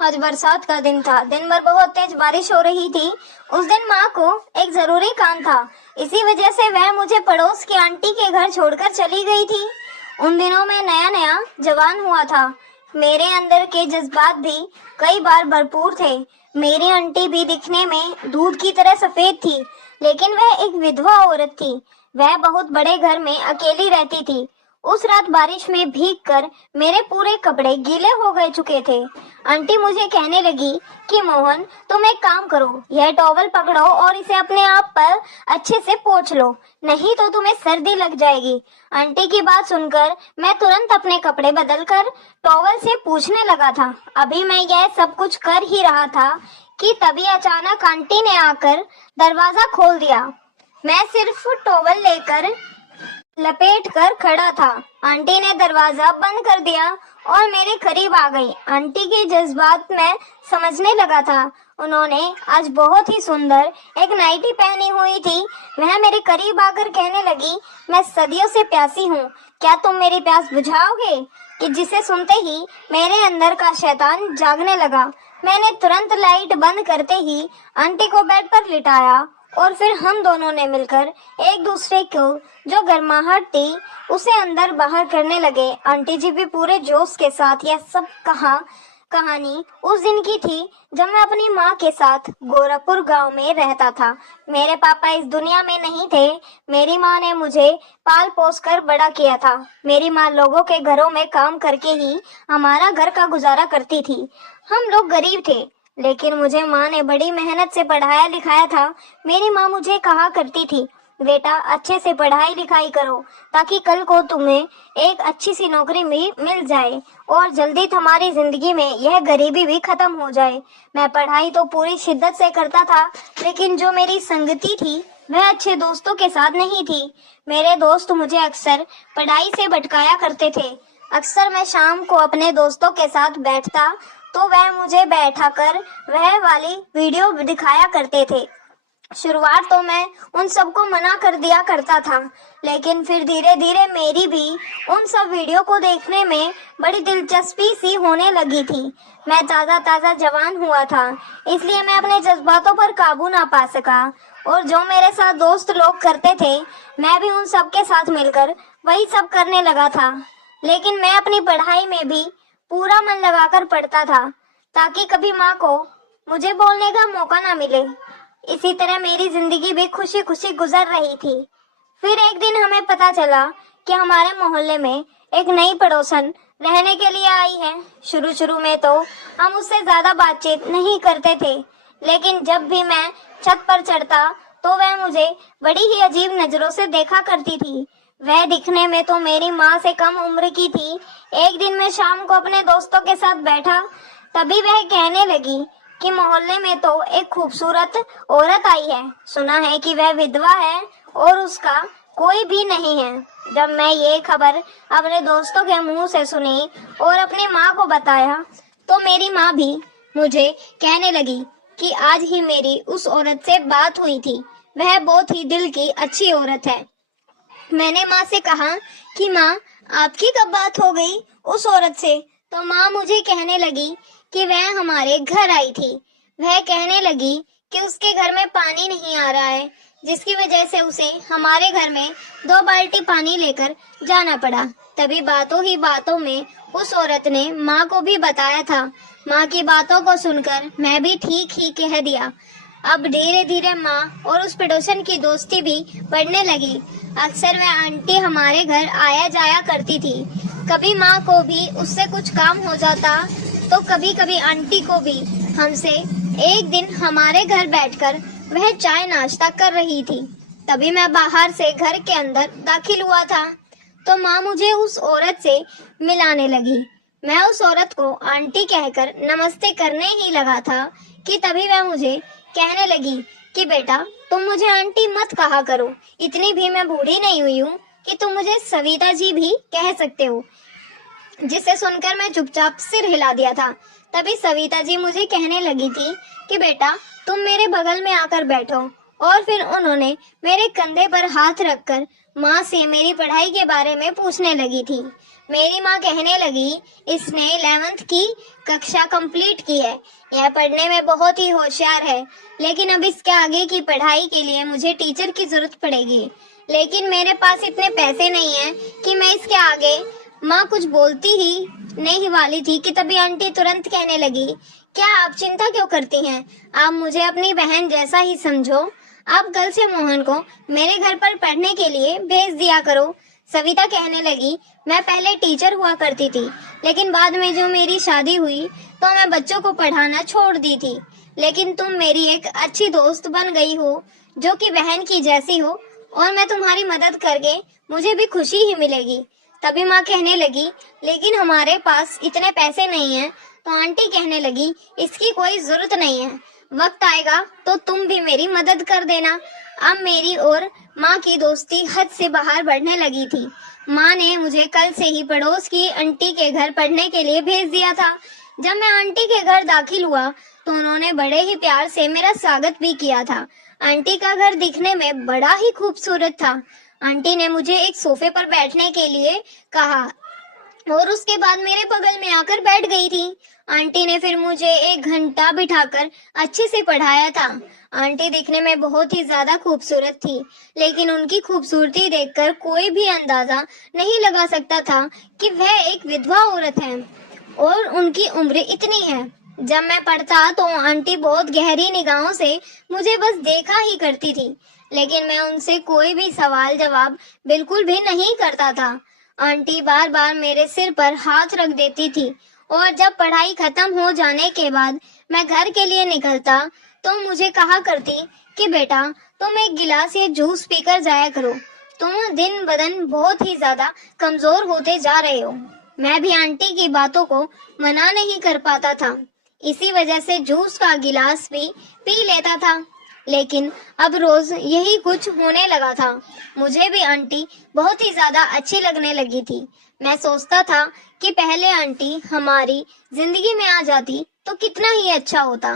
आज बरसात का दिन था। दिन भर बहुत तेज बारिश हो रही थी। उस दिन माँ को एक जरूरी काम था। इसी वजह से वह मुझे पड़ोस की आंटी के घर छोड़कर चली गई थी। उन दिनों में नया नया जवान हुआ था। मेरे अंदर के जज्बात भी कई बार भरपूर थे। मेरी आंटी भी दिखने में दूध की तरह सफेद थी, लेकिन वह एक विधवा औरत थी। वह बहुत बड़े घर में अकेली रहती थी। उस रात बारिश में भीगकर मेरे पूरे कपड़े गीले हो गए चुके थे। आंटी मुझे कहने लगी कि मोहन, तुम एक काम करो, यह टॉवल पकड़ो और इसे अपने आप पर अच्छे से पोंछ लो, नहीं तो तुम्हें सर्दी लग जाएगी। आंटी की बात सुनकर मैं तुरंत अपने कपड़े बदलकर टॉवल से पूछने लगा था। अभी मैं यह सब कुछ कर ही रहा था कि तभी अचानक आंटी ने आकर दरवाजा खोल दिया। मैं सिर्फ टॉवल लेकर लपेट कर खड़ा था। आंटी ने दरवाजा बंद कर दिया और मेरे करीब आ गई। आंटी के जज्बात मैं समझने लगा था। उन्होंने आज बहुत ही सुंदर एक नाइटी पहनी हुई थी। वह मेरे करीब आकर कहने लगी, मैं सदियों से प्यासी हूँ, क्या तुम मेरी प्यास बुझाओगे? कि जिसे सुनते ही मेरे अंदर का शैतान जागने लगा। मैंने तुरंत लाइट बंद करते ही आंटी को बेड पर लिटाया और फिर हम दोनों ने मिलकर एक दूसरे को जो गर्माहट थी उसे अंदर बाहर करने लगे। आंटी जी भी पूरे जोश के साथ यह सब कहानी उस दिन की थी जब मैं अपनी माँ के साथ गोरखपुर गांव में रहता था। मेरे पापा इस दुनिया में नहीं थे। मेरी माँ ने मुझे पाल पोस कर बड़ा किया था। मेरी माँ लोगों के घरों में काम करके ही हमारा घर का गुजारा करती थी। हम लोग गरीब थे, लेकिन मुझे माँ ने बड़ी मेहनत से पढ़ाया लिखाया था। मेरी माँ मुझे कहा करती थी, बेटा अच्छे से पढ़ाई लिखाई करो ताकि कल को तुम्हें एक अच्छी सी नौकरी मिल जाए और जल्दी तुम्हारी जिंदगी में यह गरीबी भी खत्म हो जाए। मैं पढ़ाई तो पूरी शिद्दत से करता था, लेकिन जो मेरी संगति थी वह अच्छे दोस्तों के साथ नहीं थी। मेरे दोस्त मुझे अक्सर पढ़ाई से भटकाया करते थे। अक्सर मैं शाम को अपने दोस्तों के साथ बैठता तो वह मुझे बैठाकर वह वाली वीडियो दिखाया करते थे। शुरुआत तो मैं उन सबको मना कर दिया करता था, लेकिन फिर धीरे धीरे मेरी भी उन सब वीडियो को देखने में बड़ी दिलचस्पी सी होने लगी थी। मैं ताज़ा जवान हुआ था, इसलिए मैं अपने जज्बातों पर काबू ना पा सका और जो मेरे साथ दोस्त लोग करते थे मैं भी उन सब के साथ मिलकर वही सब करने लगा था। लेकिन मैं अपनी पढ़ाई में भी पूरा मन लगाकर पढ़ता था ताकि कभी माँ को मुझे बोलने का मौका ना मिले। इसी तरह मेरी जिंदगी भी खुशी खुशी गुजर रही थी। फिर एक दिन हमें पता चला कि हमारे मोहल्ले में एक नई पड़ोसन रहने के लिए आई है। शुरू में तो हम उससे ज्यादा बातचीत नहीं करते थे, लेकिन जब भी मैं छत पर चढ़ता तो वह मुझे बड़ी ही अजीब नजरों से देखा करती थी। वह दिखने में तो मेरी माँ से कम उम्र की थी। एक दिन मैं शाम को अपने दोस्तों के साथ बैठा, तभी वह कहने लगी कि मोहल्ले में तो एक खूबसूरत औरत आई है। सुना है कि वह विधवा है और उसका कोई भी नहीं है। जब मैं ये खबर अपने दोस्तों के मुंह से सुनी और अपनी माँ को बताया तो मेरी माँ भी मुझे कहने लगी कि आज ही मेरी उस औरत से बात हुई थी, वह बहुत ही दिल की अच्छी औरत है। मैंने माँ से कहा कि माँ, आपकी कब बात हो गई उस औरत से? तो माँ मुझे कहने लगी कि वह हमारे घर आई थी। वह कहने लगी कि उसके घर में पानी नहीं आ रहा है, जिसकी वजह से उसे हमारे घर में 2 बाल्टी पानी लेकर जाना पड़ा। तभी बातों ही बातों में उस औरत ने माँ को भी बताया था। माँ की बातों को सुनकर मैं भी ठीक ही कह दिया। अब धीरे धीरे माँ और उस पड़ोसन की दोस्ती भी बढ़ने लगी। अक्सर वह आंटी हमारे घर आया जाया करती थी। कभी माँ को भी उससे कुछ काम हो जाता तो कभी कभी आंटी को भी हमसे। एक दिन हमारे घर बैठकर वह चाय नाश्ता कर रही थी। तभी मैं बाहर से घर के अंदर दाखिल हुआ था तो माँ मुझे उस औरत से मिलाने लगी। मैं उस औरत को आंटी कहकर नमस्ते करने ही लगा था कि तभी वह मुझे कहने लगी कि बेटा, तुम मुझे आंटी मत कहा करो, इतनी भी मैं बूढ़ी नहीं हुई हूँ कि तुम मुझे सविता जी भी कह सकते हो। जिसे सुनकर मैं चुपचाप सिर हिला दिया था। तभी सविता जी मुझे कहने लगी थी कि बेटा, तुम मेरे बगल में आकर बैठो। और फिर उन्होंने मेरे कंधे पर हाथ रखकर माँ से मेरी पढ़ाई के बारे में पूछने लगी थी। मेरी माँ कहने लगी, इसने 11th की कक्षा कंप्लीट की है, यह पढ़ने में बहुत ही होशियार है, लेकिन अब इसके आगे की पढ़ाई के लिए मुझे टीचर की जरूरत पड़ेगी। लेकिन मेरे पास इतने पैसे नहीं हैं कि मैं इसके आगे। माँ कुछ बोलती ही नहीं वाली थी कि तभी आंटी तुरंत कहने लगी, क्या आप चिंता क्यों करती हैं? आप मुझे अपनी बहन जैसा ही समझो। आप कल से मोहन को मेरे घर पर पढ़ने के लिए भेज दिया करो। सविता कहने लगी, मैं पहले टीचर हुआ करती थी, लेकिन बाद में जो मेरी शादी हुई तो मैं बच्चों को पढ़ाना छोड़ दी थी। लेकिन तुम मेरी एक अच्छी दोस्त बन गई हो, जो कि बहन की जैसी हो, और मैं तुम्हारी मदद करके मुझे भी खुशी ही मिलेगी। तभी माँ कहने लगी, लेकिन हमारे पास इतने पैसे नहीं हैं। तो आंटी कहने लगी, इसकी कोई जरूरत नहीं है, वक्त आएगा तो तुम भी मेरी मदद कर देना। अब मेरी और माँ की दोस्ती हद से बाहर बढ़ने लगी थी। माँ ने मुझे कल से ही पड़ोस की आंटी के घर पढ़ने के लिए भेज दिया था। जब मैं आंटी के घर दाखिल हुआ तो उन्होंने बड़े ही प्यार से मेरा स्वागत भी किया था। आंटी का घर दिखने में बड़ा ही खूबसूरत था। आंटी ने मुझे एक सोफे पर बैठने के लिए कहा और उसके बाद मेरे बगल में आकर बैठ गई थी। आंटी ने फिर मुझे 1 घंटा बिठाकर अच्छे से पढ़ाया था। आंटी दिखने में बहुत ही ज्यादा खूबसूरत थी, लेकिन उनकी खूबसूरती देखकर कोई भी अंदाजा नहीं लगा सकता था कि वह एक विधवा औरत है और उनकी उम्र इतनी है। जब मैं पढ़ता तो आंटी बहुत गहरी निगाहों से मुझे बस देखा ही करती थी, लेकिन मैं उनसे कोई भी सवाल जवाब बिल्कुल भी नहीं करता था। आंटी बार बार मेरे सिर पर हाथ रख देती थी, और जब पढ़ाई खत्म हो जाने के बाद मैं घर के लिए निकलता तो मुझे कहा करती कि बेटा, तुम एक गिलास ये जूस पीकर जाया करो, तुम दिन बदन बहुत ही ज्यादा कमजोर होते जा रहे हो। मैं भी आंटी की बातों को मना नहीं कर पाता था, इसी वजह से जूस का गिलास भी पी लेता था। लेकिन अब रोज यही कुछ होने लगा था। मुझे भी आंटी बहुत ही ज्यादा अच्छी लगने लगी थी। मैं सोचता था कि पहले आंटी हमारी जिंदगी में आ जाती तो कितना ही अच्छा होता।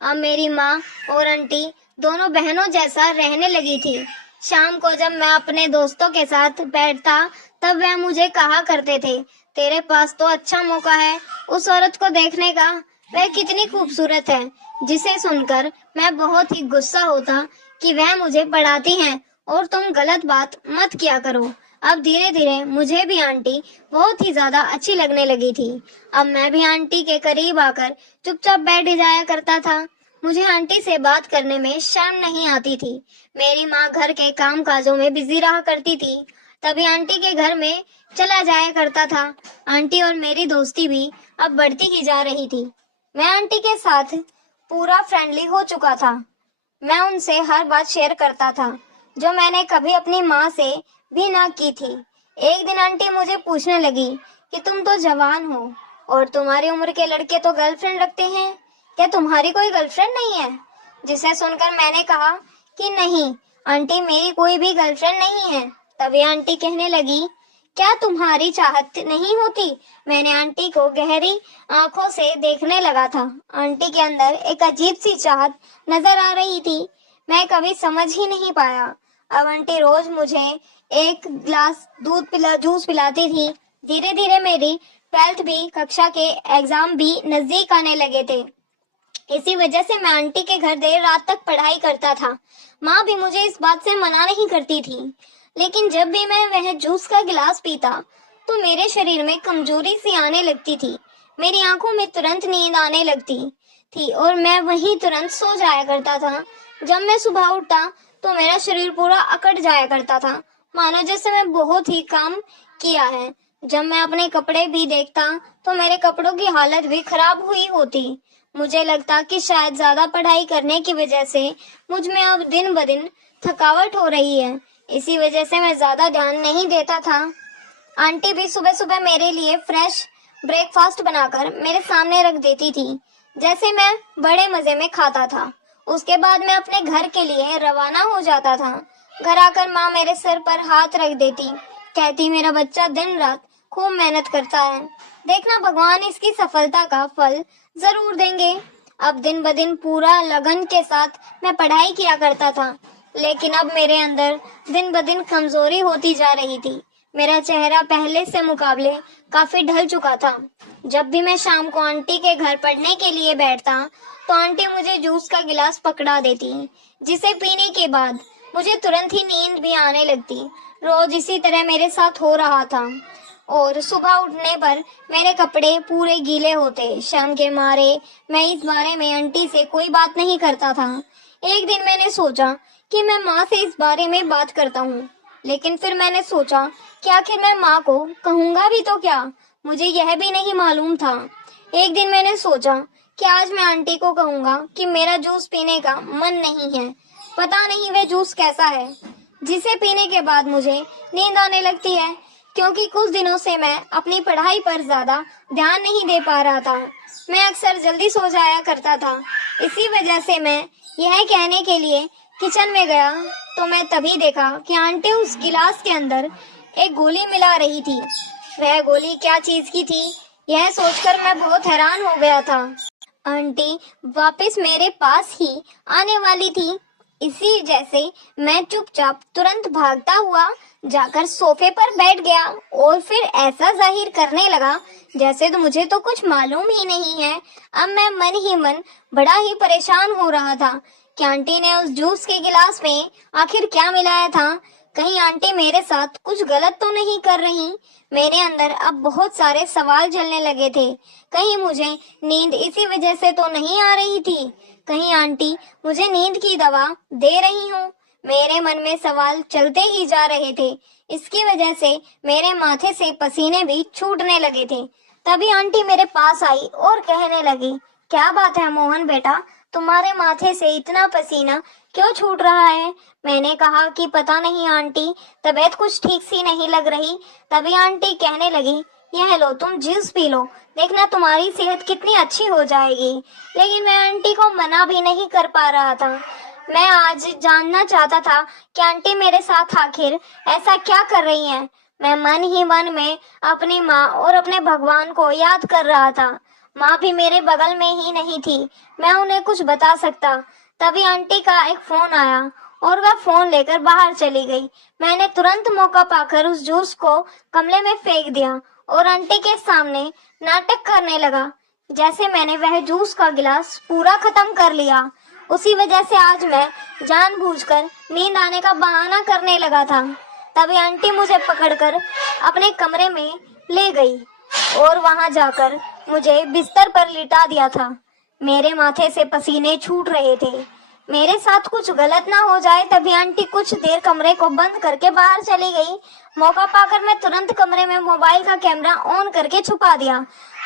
अब मेरी माँ और आंटी दोनों बहनों जैसा रहने लगी थी। शाम को जब मैं अपने दोस्तों के साथ बैठता तब वह मुझे कहा करते थे, तेरे पास तो अच्छा मौका है उस औरत को देखने का, वह कितनी खूबसूरत है। जिसे सुनकर मैं बहुत ही गुस्सा होता कि वह मुझे पढ़ाती हैं और तुम गलत बात मत किया करो। अब धीरे धीरे मुझे भी आंटी बहुत ही ज्यादा अच्छी लगने लगी थी। अब मैं भी आंटी के करीब आकर चुपचाप बैठ जाया करता था। मुझे आंटी से बात करने में शर्म नहीं आती थी। मेरी माँ घर के काम काजों में बिजी रहा करती थी, तभी आंटी के घर में चला जाया करता था। आंटी और मेरी दोस्ती भी अब बढ़ती ही जा रही थी। मैं आंटी के साथ पूरा फ्रेंडली हो चुका था। मैं उनसे हर बात शेयर करता था जो मैंने कभी अपनी माँ से भी ना की थी। एक दिन आंटी मुझे पूछने लगी कि तुम तो जवान हो और तुम्हारी उम्र के लड़के तो गर्लफ्रेंड रखते हैं, क्या तुम्हारी कोई गर्लफ्रेंड नहीं है? जिसे सुनकर मैंने कहा कि नहीं आंटी, मेरी कोई भी गर्लफ्रेंड नहीं है। तभी आंटी कहने लगी, क्या तुम्हारी चाहत नहीं होती? मैंने आंटी को गहरी आंखों से देखने लगा था। आंटी के अंदर एक अजीब सी चाहत नजर आ रही थी। मैं कभी समझ ही नहीं पाया। अब आंटी रोज मुझे एक गिलास जूस पिलाती थी। धीरे धीरे मेरी 12th भी कक्षा के एग्जाम भी नजदीक आने लगे थे। इसी वजह से मैं आंटी के घर देर रात तक पढ़ाई करता था। माँ भी मुझे इस बात से मना नहीं करती थी, लेकिन जब भी मैं वह जूस का गिलास पीता तो मेरे शरीर में कमजोरी सी आने लगती थी। मेरी आंखों में तुरंत नींद आने लगती थी और मैं वहीं तुरंत सो जाया करता था। जब मैं सुबह उठता तो मेरा शरीर पूरा अकड़ जाया करता था, मानो जैसे मैं बहुत ही काम किया है। जब मैं अपने कपड़े भी देखता तो मेरे कपड़ों की हालत भी खराब हुई होती। मुझे लगता कि शायद ज्यादा पढ़ाई करने की वजह से मुझ में अब दिन ब दिन थकावट हो रही है। इसी वजह से मैं ज्यादा ध्यान नहीं देता था। आंटी भी सुबह सुबह मेरे लिए फ्रेश ब्रेकफास्ट बनाकर मेरे सामने रख देती थी, जैसे मैं बड़े मजे में खाता था। उसके बाद मैं अपने घर के लिए रवाना हो जाता था। घर आकर माँ मेरे सर पर हाथ रख देती, कहती मेरा बच्चा दिन रात खूब मेहनत करता है, देखना भगवान इसकी सफलता का फल जरूर देंगे। अब दिन ब दिन पूरा लगन के साथ मैं पढ़ाई किया करता था, लेकिन अब मेरे अंदर दिन ब दिन कमजोरी होती जा रही थी। मेरा चेहरा पहले से मुकाबले काफी ढल चुका था। जब भी मैं शाम को आंटी के घर पढ़ने के लिए बैठता तो आंटी मुझे जूस का गिलास पकड़ा देती, जिसे पीने के बाद मुझे तुरंत ही नींद भी आने लगती। रोज इसी तरह मेरे साथ हो रहा था और सुबह उठने पर मेरे कपड़े पूरे गीले होते। शर्म के मारे मैं इस बारे में आंटी से कोई बात नहीं करता था। एक दिन मैंने सोचा कि मैं माँ से इस बारे में बात करता हूँ, लेकिन फिर मैंने सोचा कि आखिर मैं माँ को कहूँगा भी तो क्या, मुझे यह भी नहीं मालूम था। एक दिन मैंने सोचा कि आज मैं आंटी को कहूँगा कि मेरा जूस पीने का मन नहीं है। पता नहीं वह जूस कैसा है जिसे पीने के बाद मुझे नींद आने लगती है, क्योंकि कुछ दिनों से मैं अपनी पढ़ाई पर ज्यादा ध्यान नहीं दे पा रहा था। मैं अक्सर जल्दी सो जाया करता था। इसी वजह से मैं यह कहने के लिए किचन में गया तो मैं तभी देखा कि आंटी उस गिलास के अंदर एक गोली मिला रही थी। वह गोली क्या चीज की थी, यह सोचकर मैं बहुत हैरान हो गया था। आंटी वापस मेरे पास ही आने वाली थी। इसी जैसे मैं चुपचाप तुरंत भागता हुआ जाकर सोफे पर बैठ गया और फिर ऐसा जाहिर करने लगा जैसे तो मुझे तो कुछ मालूम ही नहीं है। अब मैं मन ही मन बड़ा ही परेशान हो रहा था कि आंटी ने उस जूस के गिलास में आखिर क्या मिलाया था। कहीं आंटी मेरे साथ कुछ गलत तो नहीं कर रही। मेरे अंदर अब बहुत सारे सवाल चलने लगे थे। कहीं मुझे नींद इसी वजह से तो नहीं आ रही थी, कहीं आंटी मुझे नींद की दवा दे रही हो। मेरे मन में सवाल चलते ही जा रहे थे। इसकी वजह से मेरे माथे से पसीने भी छूटने लगे थे। तभी आंटी मेरे पास आई और कहने लगी, क्या बात है मोहन बेटा, तुम्हारे माथे से इतना पसीना क्यों छूट रहा है? मैंने कहा कि पता नहीं आंटी, तबीयत कुछ ठीक सी नहीं लग रही। तभी आंटी कहने लगी, यह लो तुम जूस पी लो, देखना तुम्हारी सेहत कितनी अच्छी हो जाएगी। लेकिन मैं आंटी को मना भी नहीं कर पा रहा था। मैं आज जानना चाहता था कि आंटी मेरे साथ आखिर ऐसा क्या कर रही हैं। मैं मन ही मन में अपनी माँ और अपने भगवान को याद कर रहा था। माँ भी मेरे बगल में ही नहीं थी, मैं उन्हें कुछ बता सकता। तभी आंटी का एक फोन आया और वह फोन लेकर बाहर चली गई। मैंने तुरंत मौका पाकर उस जूस को गमले में फेंक दिया और आंटी के सामने नाटक करने लगा जैसे मैंने वह जूस का गिलास पूरा खत्म कर लिया। उसी वजह से आज मैं जानबूझकर नींद आने का बहाना करने लगा था। तभी आंटी मुझे पकड़कर अपने कमरे में ले गई और वहां जाकर मुझे बिस्तर पर लिटा दिया था। मेरे माथे से पसीने छूट रहे थे। मेरे साथ कुछ गलत ना हो जाए। तभी आंटी कुछ देर कमरे को बंद करके बाहर चली गई। मौका पाकर मैं तुरंत कमरे में मोबाइल का कैमरा ऑन करके छुपा दिया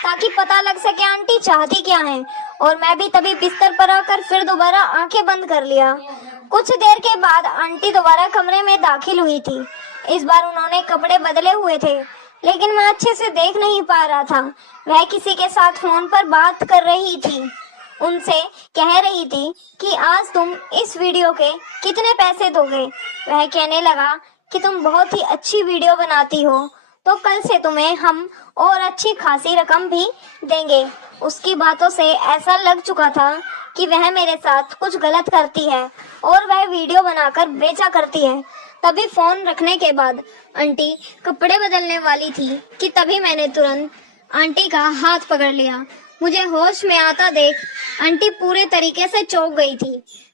ताकि पता लग सके आंटी चाहती क्या है। और मैं भी तभी बिस्तर पर आकर फिर दोबारा आंखें बंद कर लिया। कुछ देर के बाद आंटी दोबारा कमरे में दाखिल हुई थी। इस बार उन्होंने कपड़े बदले हुए थे, लेकिन मैं अच्छे से देख नहीं पा रहा था। वह किसी के साथ फोन पर बात कर रही थी। उनसे कह रही थी कि आज तुम इस वीडियो के कितने पैसे दोगे। वह कहने लगा कि तुम बहुत ही अच्छी वीडियो बनाती हो, तो कल से तुम्हें हम और अच्छी खासी रकम भी देंगे। उसकी बातों से ऐसा लग चुका था कि वह मेरे साथ कुछ गलत करती है और वह वीडियो बनाकर बेचा करती है। तभी फोन रखने के बाद आंटी कपड़े बदलने वाली थी कि तभी मैंने तुरंत आंटी का हाथ पकड़ लिया। मुझे होश में आता देख आंटी पूरे तरीके से चौंक गई थी।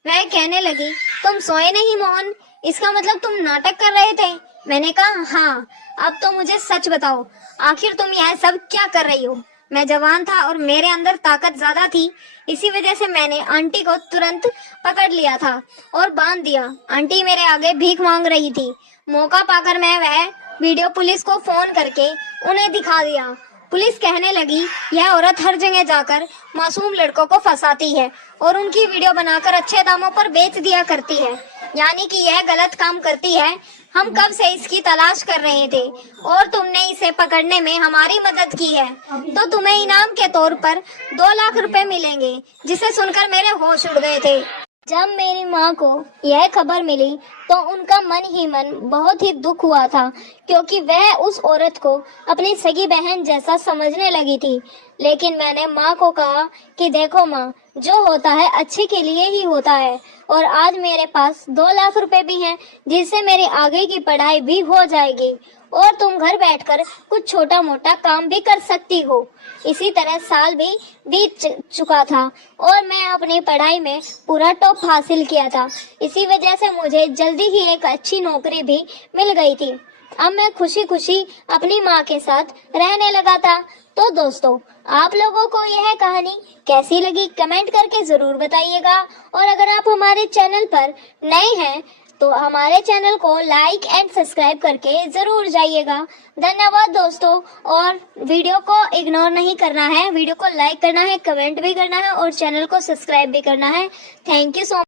वह कहने लगी, तुम सोए नहीं मोहन, इसका मतलब तुम नाटक कर रहे थे। मैंने कहा हाँ। अब तो मुझे सच बताओ, आखिर तुम यह सब क्या कर रही हो? मैं जवान था और मेरे अंदर ताकत ज्यादा थी, इसी वजह से मैंने आंटी को तुरंत पकड़ लिया था और बांध दिया। आंटी मेरे आगे भीख मांग रही थी। मौका पाकर मैं वह वीडियो पुलिस को फोन करके उन्हें दिखा दिया। पुलिस कहने लगी, यह औरत हर जगह जाकर मासूम लड़कों को फंसाती है और उनकी वीडियो बनाकर अच्छे दामों पर बेच दिया करती है, यानी कि यह गलत काम करती है। हम कब से इसकी तलाश कर रहे थे और तुमने इसे पकड़ने में हमारी मदद की है, तो तुम्हें इनाम के तौर पर 2 लाख रुपए मिलेंगे। जिसे सुनकर मेरे होश उड़ गए थे। जब मेरी माँ को यह खबर मिली तो उनका मन ही मन बहुत ही दुख हुआ था, क्योंकि वह उस औरत को अपनी सगी बहन जैसा समझने लगी थी। लेकिन मैंने माँ को कहा कि देखो माँ, जो होता है अच्छे के लिए ही होता है, और आज मेरे पास 2 लाख रुपए भी हैं, जिससे मेरी आगे की पढ़ाई भी हो जाएगी और तुम घर बैठकर कुछ छोटा मोटा काम भी कर सकती हो। इसी तरह साल भी बीत चुका था और मैं अपनी पढ़ाई में पूरा टॉप हासिल किया था। इसी वजह से मुझे जल्दी ही एक अच्छी नौकरी भी मिल गई थी। अब मैं खुशी खुशी अपनी माँ के साथ रहने लगा था। तो दोस्तों, आप लोगों को यह कहानी कैसी लगी कमेंट करके जरूर बताइएगा। और अगर आप हमारे चैनल पर नए हैं तो हमारे चैनल को लाइक एंड सब्सक्राइब करके जरूर जाइएगा। धन्यवाद दोस्तों। और वीडियो को इग्नोर नहीं करना है, वीडियो को लाइक करना है, कमेंट भी करना है और चैनल को सब्सक्राइब भी करना है। Thank you so much.